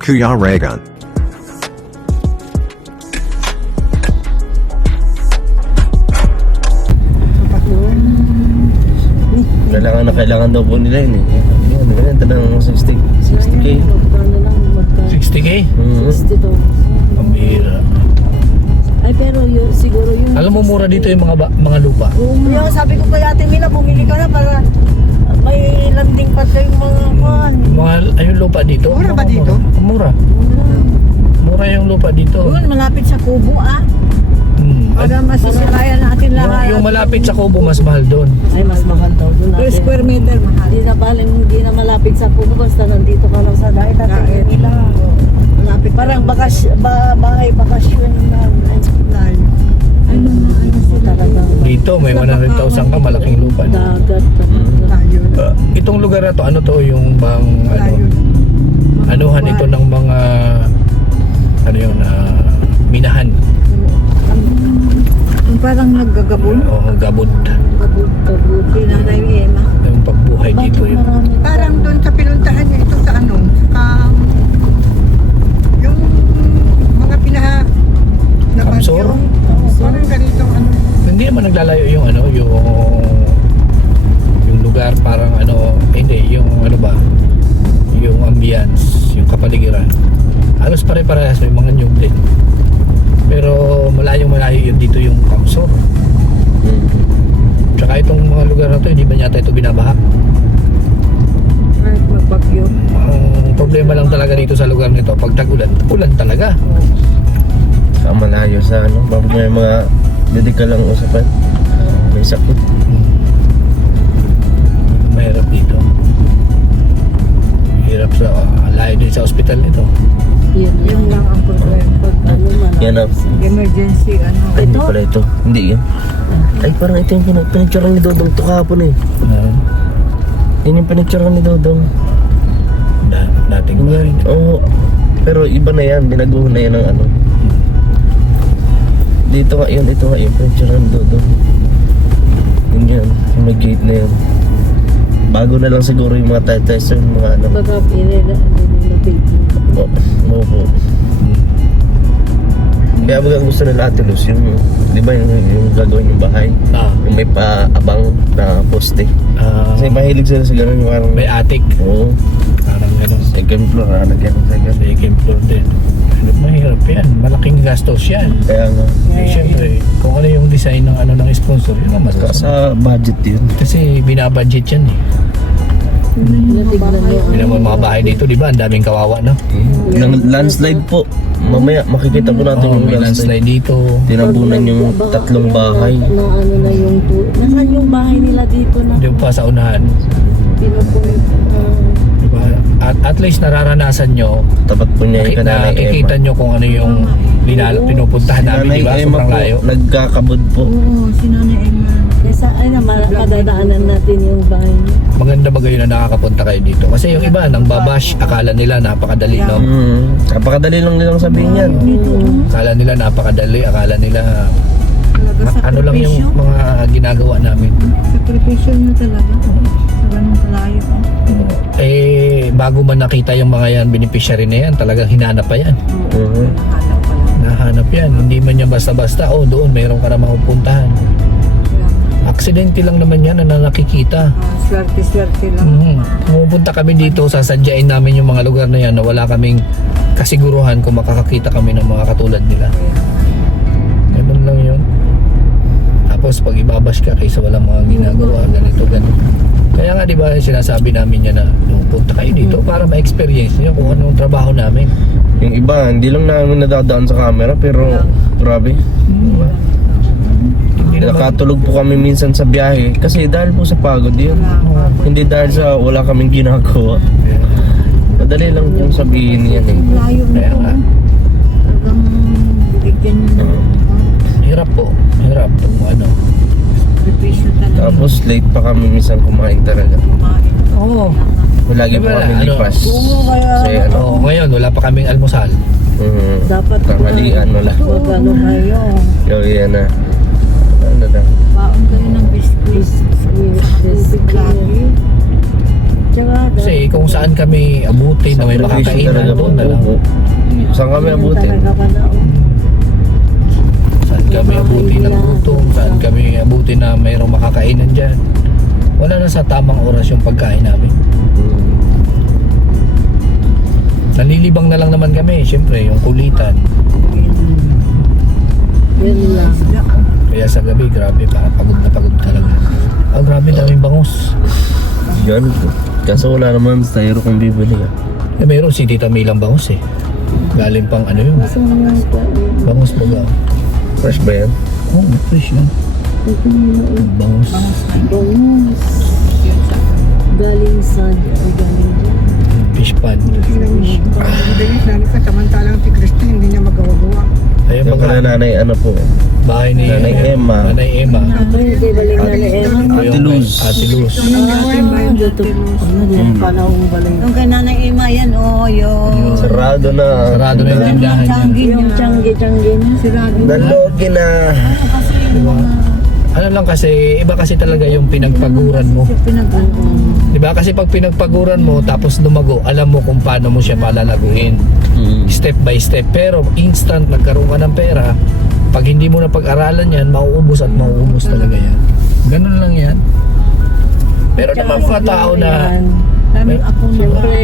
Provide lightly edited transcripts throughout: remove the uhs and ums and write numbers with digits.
Kuya Regan. Kailangan daw po nila yun eh. Yan, ganyan talagang 60k. 60K? 60 Pambira. Ay, pero yun, siguro yun. Alam mo, mura dito yung mga lupa. Yung sabi ko kay Ate Mila, bumili ka na para may landing pa kayong mga kuhan. Yung lupa dito. Mura ba dito? Mura. Mura yung lupa dito. Doon, malapit sa Kubo Para masisirayan natin lahat. Yung malapit sa Kubo, mas mahal doon. Ay, mas mahal daw doon. Per square meter, mahal. Hindi na malapit sa Kubo, basta nandito ka lang sa dahil Ate Mila. Malapit. Parang bahay bakasyon na. Ay, ano sila Talagang Dito, may 100,000 ka, malaking lupa. dagat. Itong lugar na to, ano to, yung bang, anuhan ito ng mga, minahan. Parang naggagabon. O, gabot. Kabut. Pinanay ni Emma. Yung pagbuhay dito yun. Parang doon sa pinuntahan niya ito sa ano, yung mga Kamsor? Parang ganito ano. Hindi naman naglalayo yung yung lugar, parang hindi, yung yung ambience, yung kapaligiran. Halos pare-parehas, may mga nyug din. Pero malayo yun dito yung Kamsor. Tsaka itong mga lugar na to, hindi ba yata ito binabaha? Ay, magbagyo. Ang problema lang talaga dito sa lugar nito, pag tag-ulan, ulan talaga. Saka malayo sa bago may mga medical lang usapan. May sakit. Mahirap dito. Hirap sa layo din sa ospital nito. Yun lang ang problema. Yan na. Emergency ano. Ay, hindi pala ito. Hindi yan. Ay, parang ito yung pinagtsaran ni Dodong ito kahapon eh. Yan yung pinagtsaran ni Dodong. Dating bahay. Oo. Pero iba na yan. Binaguho na yan ng ano. Ito nga yun. Pinagtsaran ni Dodong. Yun yan. Yung may gate na yun. Bago na lang siguro yung mga tester, mga ano. Baka pinilapit. Oo. Kaya baga gusto nila Ate Luz yung, di ba yung gagawin yung bahay? Yung may paabang na poste. Kasi mahilig sila sa gano'n yung parang... May attic. Oo. Parang gano'n. Second floor, nagyan sa gano'n. Second floor din. Mahirap yan. Malaking gastos yan. Kaya nga. Siyempre, kung ano yung design ng sponsor, yun ang mas Sa budget yun. Kasi binabudget yan eh. Natignan mo. Bilang mga bahay dito, di ba? Ang daming kawawa, no? Yung landslide po. Mamaya makikita po natin yung May landslide dito. Tinabunan yung tatlong bahay. Na ano na yung nasaan yung bahay nila dito na Di pa sa unahan. pinupulit. Diba? At least nararanasan nyo, Tapat po niya yung kananay nakikita Emma. nyo kung ano yung pinupuntahan namin, di ba? Nanay Emma Sobrang po, layo. nagkakabod po. Oo, si Nanay Emma. Kaysa ay na madadaanan natin yung bahay niya. Maganda ba kayo na nakakapunta kayo dito? Kasi yung iba, nang babash, akala nila napakadali, no? Napakadali lang nilang sabihin yan. Akala nila napakadali, akala nila ano lang yung mga ginagawa namin. Sakripisyon mo talaga. Sa ganun kalayo. Bago man nakita yung mga yan, beneficiary na yan, talagang hinanap pa yan. Nahanap yan, hindi man yan basta-basta, doon mayroon ka na mapupuntahan. Aksidente lang naman yan na nakikita. Swerte-swerte lang. Pumupunta kami dito, sasadyain namin yung mga lugar na yan na wala kaming kasiguruhan kung makakakita kami ng mga katulad nila. Ganun lang yun. Tapos pag ibabash ka kaysa walang mga ginagawa, ganito. Kaya nga diba sinasabi namin yan na punta kayo dito para ma-experience nyo kung anong trabaho namin. Yung iba, hindi lang namin nadadaan sa camera pero grabe. Nakatulog po kami minsan sa biyahe kasi dahil po sa pagod yun. Hindi dahil sa wala kaming ginagawa. Madali lang yung sabihin yan eh. Layo na Kaya po. nga, Talagang bigyan nyo na. hirap po. Hirap kung ano. Sakripisyon talaga. Tapos late pa kami minsan kumain talaga. Oo. Lagi po Diba, kami lipas. Kasi Ngayon, wala pa kaming almusal. Dapat Tanghalian wala. magano kayo. Yan na. Ano na. Baon kayo ng biskuit. Tubig lagi. Tsaka, Kasi kung saan kami abutin na may makakainan, doon na lang. Saan kami abutin? Talaga pa na, oh. Saan kami abutin ng gutom, saan kami abutin na mayroong makakainan dyan. Wala na sa tamang oras yung pagkain namin. Nalilibang na lang naman kami, syempre, yung kulitan. Yun lang. Kaya sa gabi, grabe, pagod na pagod talaga. Ah, grabe, daming bangus. Yan. Kaso wala naman tayo kung bibili. Eh, mayroon si Tita Milang bangus eh. Galing pang ano yun, Gusto mo nga pa, eh. bangus baga. Fresh ba yan? Oh, fresh yan. Bangus. Bangus. Galing sa, galing Fish pan. Hindi ka samantalang si Christine, hindi niya magawa-gawa. Ayun Yung mga nanay ano po. bahay ni Nanay Emma. Nanay Emma. Ay, hindi balik na ni Emma. Ate Luz. Ate Luz. Dito. Ano din pala ang balik. Yung kay Nanay Emma yan, yun. Sarado na. Sarado na yung tindahan niya. Yung tiyanggi niya. Sirado. Nalogi na. Ano lang kasi, iba kasi talaga yung pinagpaguran mo. Diba? Kasi pag pinagpaguran mo, tapos lumago, alam mo kung paano mo siya palalaguin. Step by step. Pero instant nagkaroon ka ng pera, pag hindi mo na pag-aralan yan, mauubos at mauubos talaga yan. Ganun lang yan. Pero naman mga tao na Daming ako na Siyempre.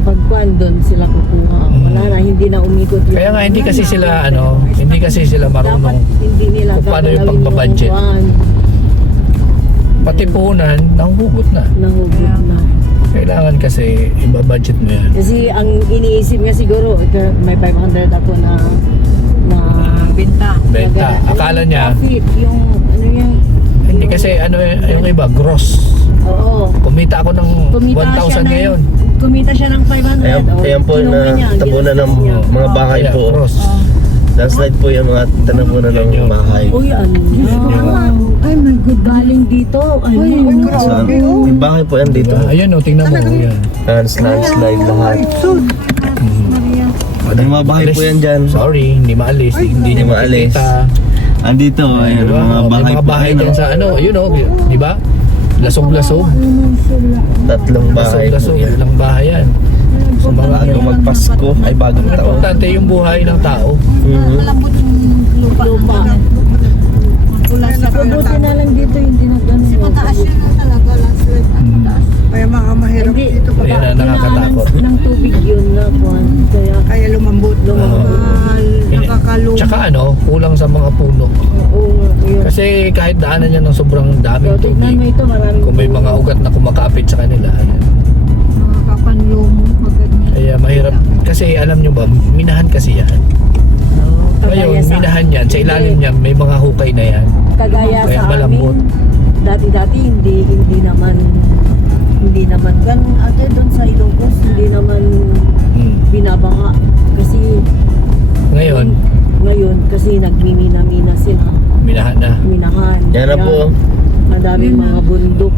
Pagkuhan doon sila kukuha. Wala na, hindi na umikot yun. kaya nga hindi kasi sila hindi kasi sila Dapat marunong hindi nila kung paano yung gagalawin pagbabudget. kukuhaan. pati puhunan, nahuhugot na. Nahugot na. Kailangan kasi ibabudget mo yan. Kasi ang iniisip niya siguro, may 500 ako na Binta. Benta. Akala niya, profit, yung ano yan. hindi kasi yung iba, gross. Oo. Kumita ako ng Kumita 1,000 siya ngayon. Kumita siya ng 500. Ayan po kinuha na niya, tabunan ng ginastos niya. mga bahay Kaya, po. gross. Landslide po yung mga tanabunan ng Yun. bahay. Uy, ano yan? Ay, my God, galing dito. Ay, Saan? May bahay po yan dito. Ayun o, tingnan mo. Yan. Landslide lahat. Ang mga bahay po yan dyan. Sorry, hindi maalis. Hindi niya maalis. makikita. Andito, ayun, Diba? mga May bahay mga po. bahay Ayun, dyan oh. sa yun o, di ba? Lasog-lasog. Tatlong bahay po Lasog-lasog yan. lang bahay yan. Sa mga Ano, magpasko ay bagong taon. Importante yung buhay ng tao. Malambot yung lupa. Pula sa Mabuti na lang dito, hindi nag-ano. Mataas yun na talaga. Kaya mga mahirap Hindi. dito pa. Ayan na, nakakatakot. Ng tubig yun na, Juan. Kaya, Kaya lumambot. Nakakaluma. Tsaka kulang sa mga puno. oo nga, yun. Kasi kahit daanan niya ng sobrang daming So, tignan tubig, mo ito, maraming kung may mga ugat na kumakapit sa kanila, ayan. Nakapanlumo. Maganda. Kaya mahirap. Kasi alam nyo ba, minahan kasi yan. Ngayon, minahan yan. Sa ilalim niyan, may mga hukay na yan. Kagaya Kaya sa malambot. amin, dati hindi naman ganun ate doon sa Ilocos, hindi naman binabaha kasi Ngayon, kasi nagmimina-mina sila, minahan na. minahan. Yan na Kaya po. Madaming mga bundok.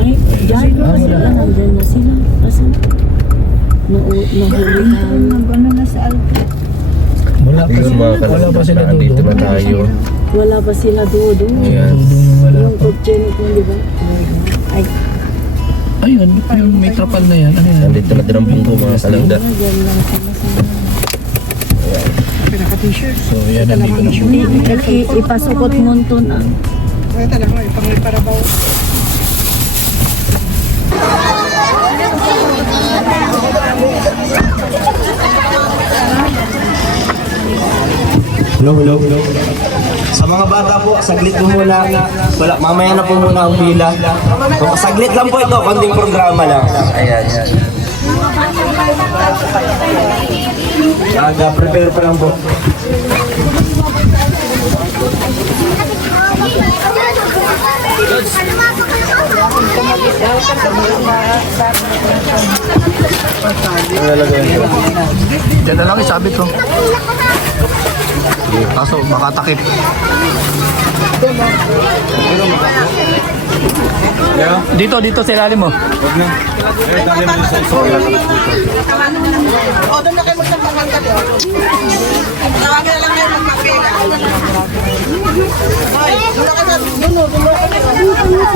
Ay, dyan na sila, nandyan na sila. Kasi nahuli na. Ano na sa alto. Wala pa Yung sila. mga Wala pa sila kalagitnaan, dito na doon. tayo. Wala pa sila doon. Ayan. Wala Yung pa. kotse nito, di ba? Ay, Ayun, yung may trapal na yan. Ano yan? Nandito na din ang bungko mga kalangda. dyan lang sila sa Pinaka-t-shirt. So yan, nandito na po. ipasukot mo ito na. Kaya talaga, ipangiparabaw. Hello. Sa mga bata po, saglit po muna. Wala, mamaya na po muna ang pila. So, saglit lang po ito, konting programa lang. Ayan. Prepare pa lang po. Ang lalagay nito. Diyan na lang isabit ko. Kaso baka takip. Dito sa ilalim mo. O, doon na kayo magsampakan ka doon. Tawagan na lang kayo magpapila. Ay, doon na kayo. Doon na kayo.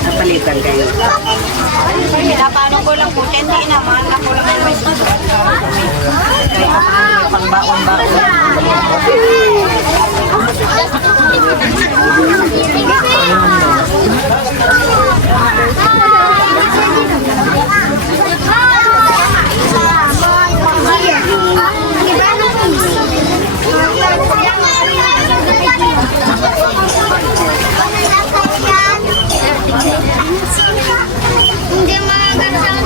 Napalitan kayo. Pinapaano ko lang po, hindi naman. Ako lang ang may kaya pangbaon-baon. Hindi maganda ang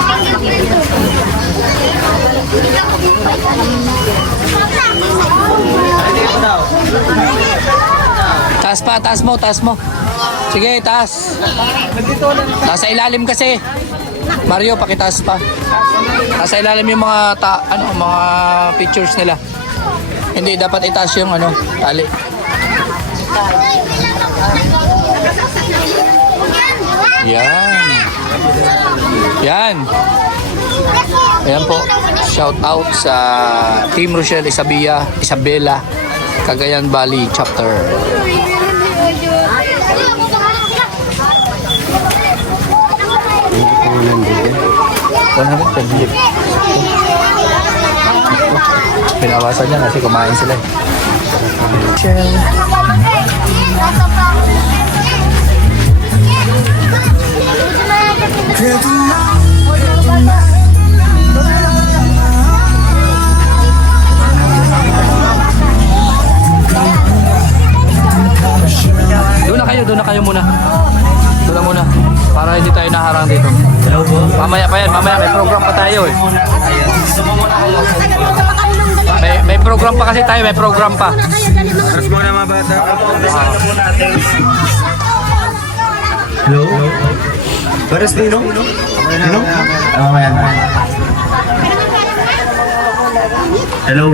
Taas mo. Sige, taas. Nasa ilalim kasi. Mario, pakitaas pa. Nasa ilalim yung mga mga pictures nila. Hindi dapat itaas yung tali. Yan. Ayan po. Shout out sa Team Rochelle Isabela, Cagayan Valley Chapter. Pinawasan niya kasi kumain sila. Doon na kayo muna. Doon na muna. Para hindi tayo naharang dito. Mamaya pa yan. Mamaya may program pa tayo eh. May program pa kasi tayo. May program pa. Mas muna mga bata. Hello? Pares Nino? Nino? Mamaya. Hello.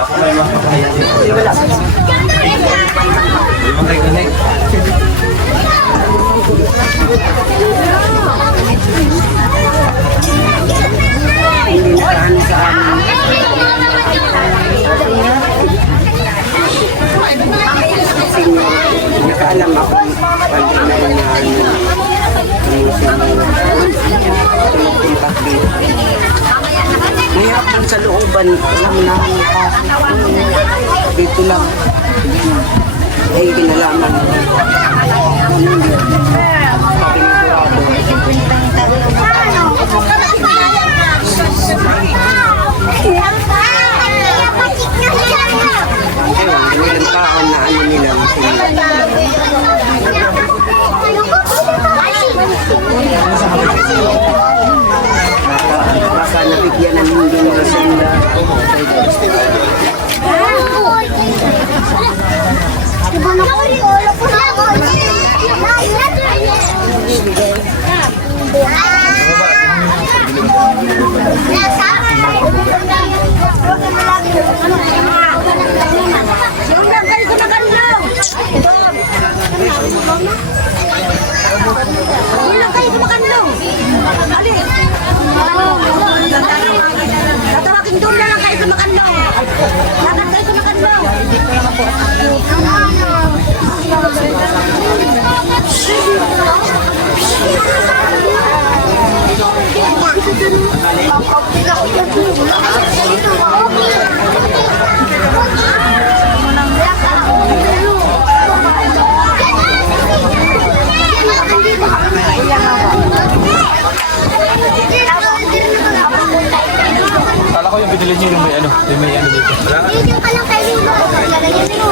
Ako may mapapahayag. Wala. Yung mga connect. Hindi nakaano sa amin. Kasi nakaalam ako pag mahirap lang sa looban. Alam na dito lang. Ay, kinalaman. Ilang taon na nila. Baka nabigyan ng hindi mga senda. Tatawagin doon na lang kayo sa Makandong. Lakad kayo sa Makandong. Kala ko yung binili niyo yung may ano dito. Video ka lang kayo dito. Lalagyan mo.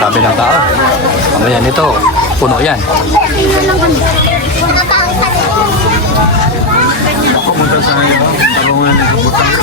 Sabi ng tao. Mamaya nito, puno yan. Pumunta sa ngayon, tabungan ng butang.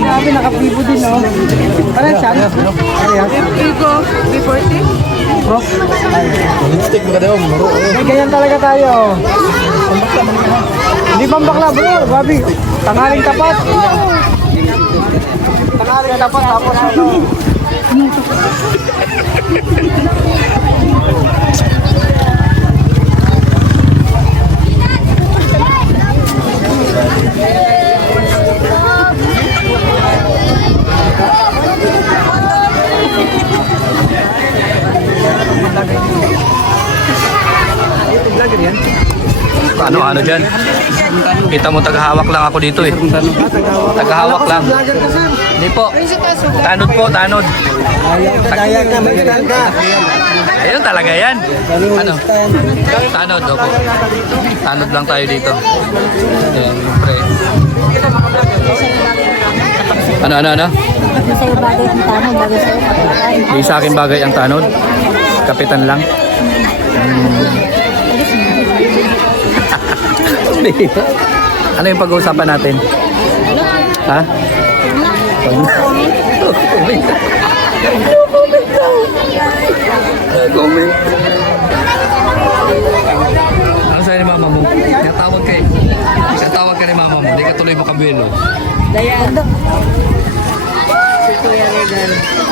Grabe, nakapibo din, no? Parang siya. Vivo, V40. Lipstick mo ka daw, maro. May ganyan talaga tayo. Hindi pang bakla, bro. Grabe. Tangaling tapat. Tangaling tapat, tapos ano. Ano dyan? Kita mo tagahawak lang ako dito eh. Tagahawak lang. Hindi po. Tanod po, tanod. Dayag na, mag-stand ka. Ayun talaga yan. Ano? Tanod, opo. Tanod lang tayo dito. Ayan, pre. Ano? Sa'yo bagay ang tanong, bagay sa'yo kapitan. Di sa akin bagay ang tanod. Kapitan lang. Ano yung pag-uusapan natin? Ha? Comment. Ano sa'yo ni mama mo? Natawag ka ni mama mo. Hindi ka tuloy makabuelo. Dayan. Si Kuya Regan.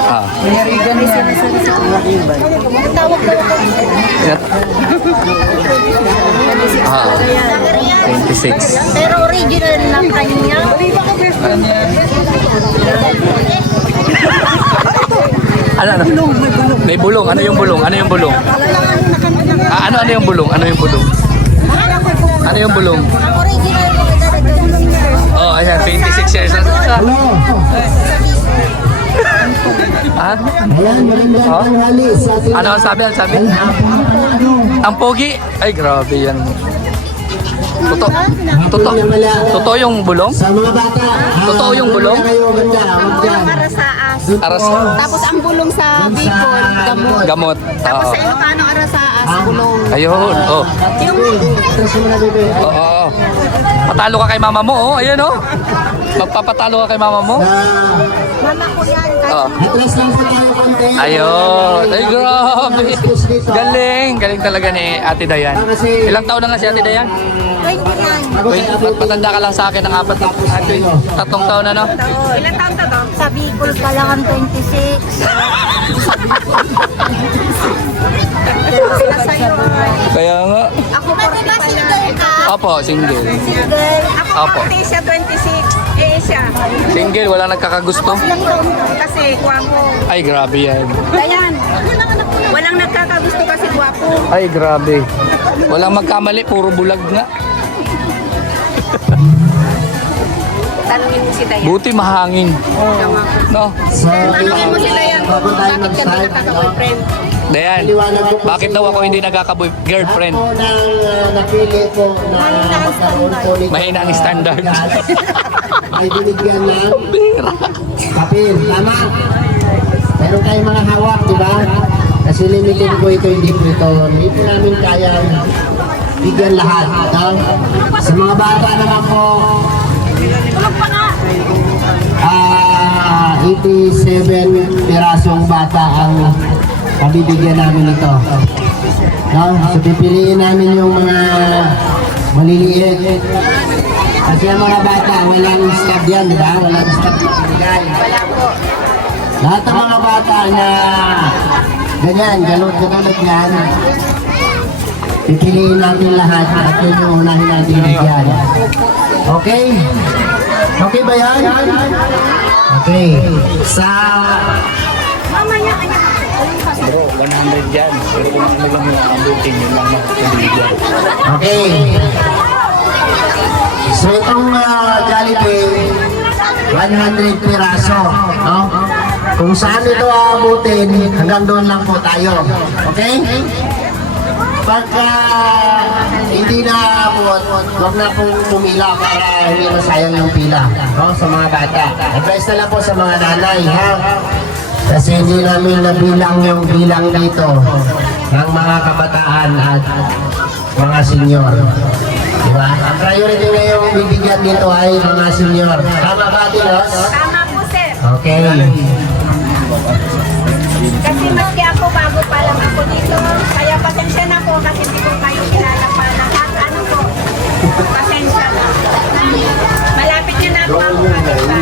Ah. Kuya Regan may sinasabi si Kuya Regan. Tawag daw ako. Ah. 26. Pero original na kanya. Ano? May bulong. Ano yung bulong? Ano yung bulong? Ah, ano yung bulong? Ano yung bulong? Ano yung bulong? Original mo ito. Oh, ayan, 26 years. Ha? Oh? Ano ang sabi? Ang pogi? Ay, grabe yan. Totoo yung bulong? Sa mga bata. Totoo yung bulong? Arasaas. Aras. Tapos ang bulong sa Bicol, gamot. Gamot. Tapos Oo. sa Ilocano, arasaas, bulong. Ayun. Oh. Oo. Patalo ka kay mama mo, oh. Ayan, oh. Magpapatalo ka kay mama mo. Mama ko yan. Oh. Atlas lang po tayo konti. Ayun. Ay, grabe. Galing talaga ni Ate Dayan. Ilang taon na nga si Ate Dayan? 29. Wait, patanda ka lang sa akin ng 3 taon na, no? Ilan taon to to? Sa Bicol ka lang ang 26. Sila sa'yo. Kaya nga. Ako Di ba single ka? Opo, single. Single. Ako Opo. 40 siya, 26. Eh siya. Single, wala nagkakagusto. Kasi guwapo. Ay, grabe yan. Dayan. Walang nagkakagusto kasi guwapo. Ay, grabe. Walang magkamali, puro bulag nga. Tanungin mo si Dayan. Buti mahangin. No? Tanungin mo si Dayan kung bakit ka di nakaka-boyfriend. Dayan, bakit daw ako hindi nagkaka-girlfriend? Ako nang napili ko na magkaroon po nito. Mahina ang standard. Ay binigyan ng papel. Tama? Meron kayong mga hawak, di ba? Kasi limited po ito, hindi po ito. Hindi po namin kaya bigyan lahat. No? Sa mga bata naman po, 87 pirasong bata ang pabibigyan namin ito. No? So pipiliin namin yung mga maliliit. Kasi ang mga bata, walang stop yan, di ba? Walang stop bigay. Wala po. Lahat ng mga bata na ganyan, galot-galot yan, pipiliin natin lahat at yun yung unahin natin bigyan. Okay? Okay ba yan? Okay. Sa... Bro, 100 yan. Pero kung ano lang yung abutin, yun lang makakabigyan. Okay. So itong Jollibee, 100 piraso. No? Kung saan ito aabutin, hanggang doon lang po tayo. Okay? Pagka hindi na aabot, huwag na pong pumila para hindi masayang yung pila. No? Sa mga bata. Advice na lang po sa mga nanay, ha? Kasi hindi namin nabilang yung bilang dito ng mga kabataan at mga senior. Diba? Ang priority na yung bibigyan dito ay mga senior. Tama ba, Ate Ros? Tama po, sir. Okay. Kasi maski ako, bago pa lang ako dito. Kaya pasensya na po kasi hindi ko kayo kilala pa lahat. Ano po? Pasensya na. Malapit nyo na po ako mag-iba.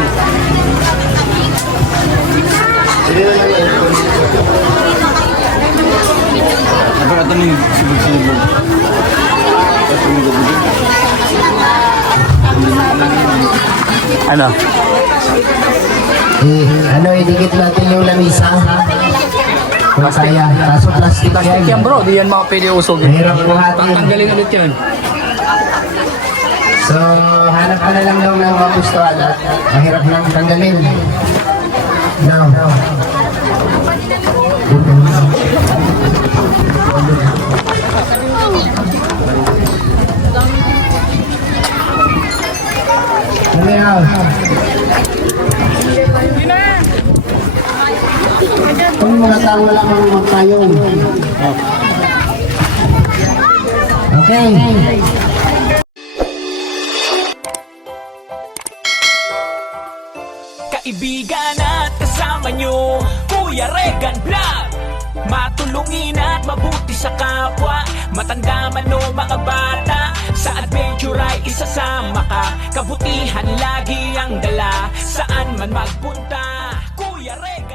Ano? Ano, idikit natin yung lamisa. Kung kaya. Kaso plastic Plastic yan yan. bro, di yan mga pwede usogin. Mahirap buhatin. Tanggalin ulit yan. So, hanap ka na lang daw ng magustuhan at mahirap lang tanggalin. No. Ano yan? Kung mga tao lang ang magpayong. Okay. Kaibigan at kasama nyo, Kuya Regan Vlog. Matulungin at mabuti sa kapwa, matanda man o mga bata. Sa adventure ay isasama ka, kabutihan lagi ang dala. Saan man magpunta, Kuya Regan.